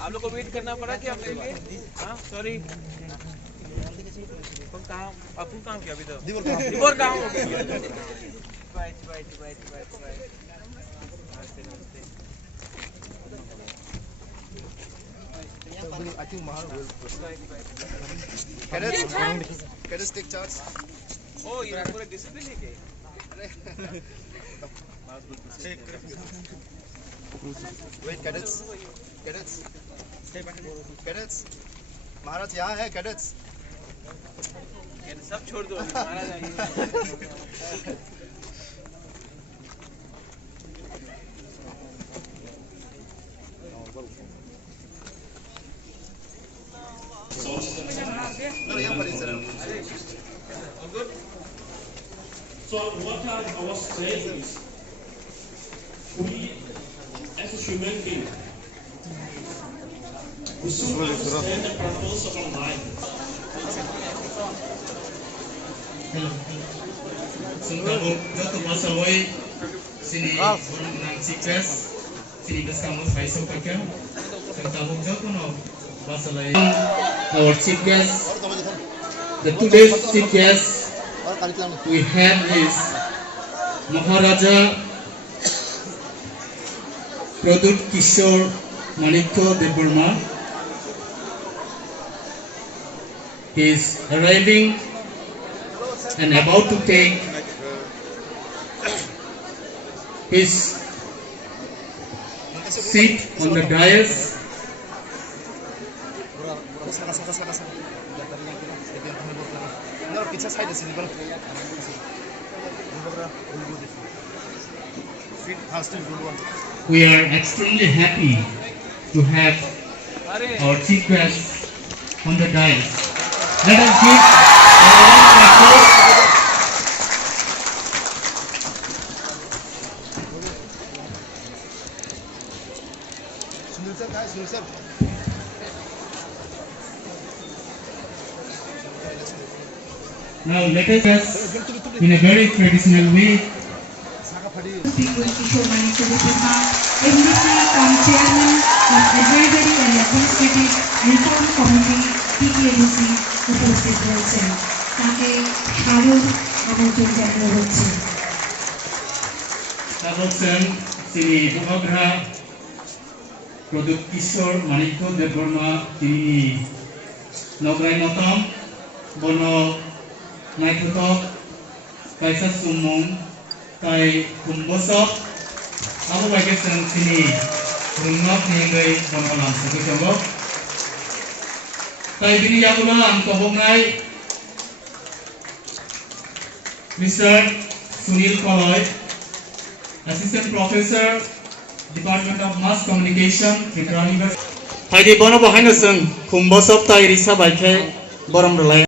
आप लोग को वेट करना पड़ा कि आपके लिए? हाँ सॉरी। आपको काम किया अभी तो? दिवोर काम हो गया। Bye. I think Mahar will proceed. Cadets take charge. Oh, ये पूरा डिसिप्लिन है क्या? Wait, cadets. महाराज यहाँ है cadets. सब छोड़ दो महाराज आइए. So what I was saying is, we as a human being, we should understand the purpose of our life. Sungtabuk jatuh masawai sini orang nang sikres sini kas kamu Phai sokaknya. Sungtabuk jatuh no masalai. Our chief guest, the today's chief guest we have is Maharaja Pradut Kishore Manikya Devarma. He is arriving and about to take his seat on the dais. We are extremely happy to have our chief guest on the dais. Let us give a round of applause. Now let us in a very traditional way. Kishore Manikya Devarma, MDC cum Chairman of Advisory and Administrative Reform Committee TPADC উপস্থিত হয়েছেন, তাকে সাদর আমন্ত্রণ জানানো হচ্ছে। Sabosan sini Bubagra Pradut Kishore Manikya Devarma tini Nograi Notam Bono Naitotok Kaisa Khumulwng Kai Kumbosok Abu Bagesan sini Rungnok Ningai Bono Lamsa Kejabok Kai bini yakulang Kobongai Mr. Sunil Koloy, Assistant Professor, Department of Mass Communication, Tripura University. Phai di bono bahai na sung Kumbosok tai risa baikai borom relay.